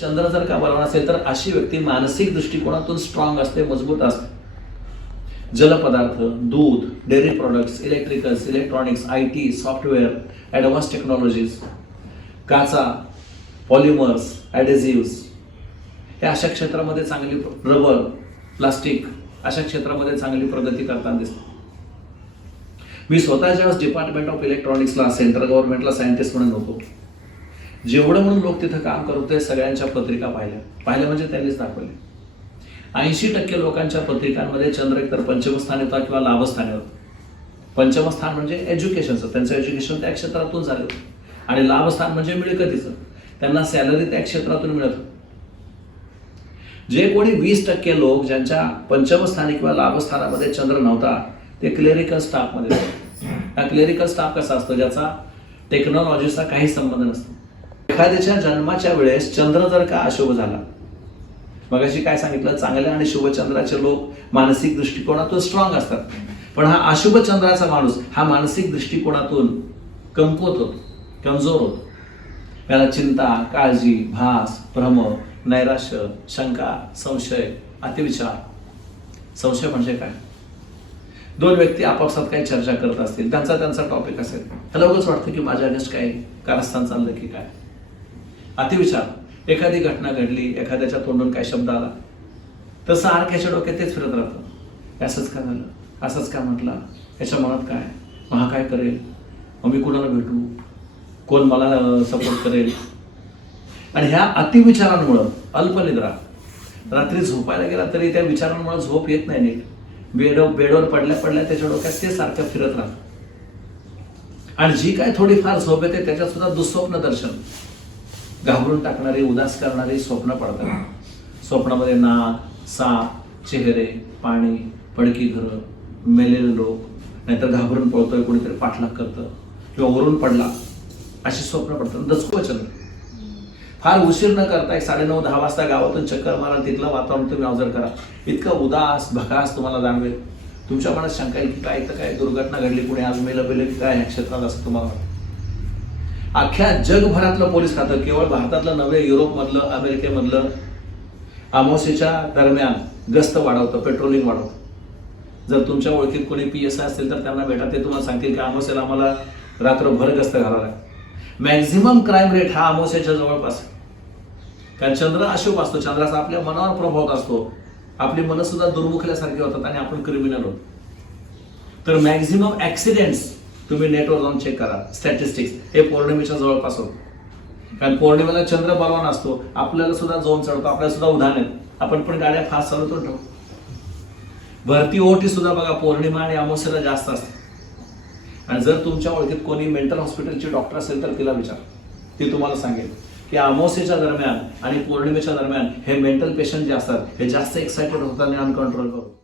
चंद्र जर का बलवान असेल तर अशी व्यक्ती मानसिक दृष्टिकोनातून स्ट्रॉंग असते मजबूत असते. जलपदार्थ दूध dairy products electricals electronics I T software advance technologies काचा पॉलिमर्स ॲडेझिव्स या अशा क्षेत्रामध्ये चांगली रबर प्लास्टिक अशा क्षेत्रामध्ये चांगली प्रगती करताना दिसते. मी स्वतः ज्यावेळेस डिपार्टमेंट ऑफ इलेक्ट्रॉनिक्सला सेंट्रल गव्हर्नमेंटला सायंटिस्ट म्हणून होतो जेवढं म्हणून लोक तिथं काम करत होते सगळ्यांच्या पत्रिका पाहिल्या. पाहिल्या म्हणजे त्यांनीच दाखवले. ऐंशी टक्के लोकांच्या पत्रिकांमध्ये चंद्र एकतर पंचमस्थान होता किंवा लाभस्थानी होता पंचमस्थान म्हणजे एज्युकेशनचं. त्यांचं एज्युकेशन त्या क्षेत्रातून झालं होतं. आणि लाभस्थान म्हणजे मिळकतीचं. त्यांना सॅलरी त्या क्षेत्रातून मिळत होतं. जे कोणी वीस टक्के लोक ज्यांच्या पंचमस्थानी किंवा लाभस्थानामध्ये चंद्र नव्हता ते क्लेरिकल स्टाफमध्ये हा क्लेरिकल स्टाफ कसा असतो? ज्याचा टेक्नॉलॉजीचा काही संबंध नसतो. एखाद्याच्या जन्माच्या वेळेस चंद्र जर का अशुभ झाला मगाशी काय सांगितलं? चांगल्या आणि शुभ चंद्राचे लोक मानसिक दृष्टिकोनातून स्ट्रॉंग असतात. पण हा अशुभ चंद्राचा माणूस हा मानसिक दृष्टिकोनातून कमकुवत होतो कमजोर होतो. त्याला चिंता काळजी भास भ्रम नैराश्य शंका संशय अतिविचार. संशय म्हणजे काय? दोन व्यक्ती आपापसात काही चर्चा करत असतील त्यांचा त्यांचा टॉपिक असेल. त्याला उगाच वाटतं की माझ्या अगेन्स्ट काय कारस्थान चाललं की काय? अतिविचार. एखादी घटना घडली एखाद्याच्या तोंडून काय शब्द आला तर सारख्याच्या डोक्यात तेच फिरत राहतं. असंच का झालं? असंच का म्हटला? याच्या मनात काय? महा काय करेल? मग मी कुणाला भेटू? कोण मला सपोर्ट करेल? आणि ह्या अतिविचारांमुळं अल्पनिद्रा. रात्री झोपायला गेला तरी त्या विचारांमुळे झोप येत नाही नीट. बेड बेडवर पडल्या पडल्या त्याच्या डोक्यात ते सारखं फिरत राहतं. आणि जी काय थोडीफार झोप येते त्याच्यात सुद्धा दुःस्वप्न दर्शन. घाबरून टाकणारे उदास करणारे स्वप्न पडतात. स्वप्नामध्ये नाक साप चेहरे पाणी पडकी घरं मेलेले लोक नाहीतर घाबरून पळतोय कोणीतरी पाठलाग करतं किंवा वरून पडला अशी स्वप्न पडतात. दचकोचन फार उशीर न करता एक साडेनऊ दहा वाजता गावातून चक्कर मारा तिथलं वातावरण तुम्ही अवजर करा. इतकं उदास भकास तुम्हाला जाणवेल. तुमच्या मनात शंका येईल की काय तर काय दुर्घटना घडली कुणी आज मेलं बेलं की काय ह्या क्षेत्रात असं तुम्हाला वाटतं? अख्ख्या जगभरातलं पोलीस खातं केवळ भारतातलं नव्हे युरोपमधलं अमेरिकेमधलं अमावस्येच्या दरम्यान गस्त वाढवतं पेट्रोलिंग वाढवतं. जर तुमच्या ओळखीत कोणी पी एस आय असतील तर त्यांना भेटा. ते तुम्हाला सांगतील की अमावस्याला आम्हाला रात्रभर गस्त घालावं मॅक्झिमम क्राईम रेट हा अमावस्याच्या जवळपास कारण चंद्र अशोक असतो. चंद्राचा आपल्या मनावर प्रभाव असतो. आपली मनसुद्धा दुर्मुखल्यासारखी होतात आणि आपण क्रिमिनल होतो. तर मॅक्झिमम ऍक्सिडेंट्स तुम्ही नेटवर जाऊन चेक करा. स्टॅटिस्टिक्स हे पौर्णिमेच्या जवळपास होतं. कारण पौर्णिमेला चंद्र बलवान असतो. आपल्याला सुद्धा जोम चढतो. आपल्याला सुद्धा उदाहरण आहेत आपण पण गाड्या फास्ट चालवतो ठेवू भरती ओटी सुद्धा बघा पौर्णिमा आणि अमावस्याला जास्त असते. आणि जर तुमच्या ओळखीत कोणी मेंटल हॉस्पिटलची डॉक्टर असेल तर तिला विचार. ती तुम्हाला सांगेल की अमावस्येच्या दरम्यान आणि पौर्णिमेच्या दरम्यान हे मेंटल पेशंट जे असतात हे जास्त एक्सायटेड होतात आणि अनकंट्रोल होतात.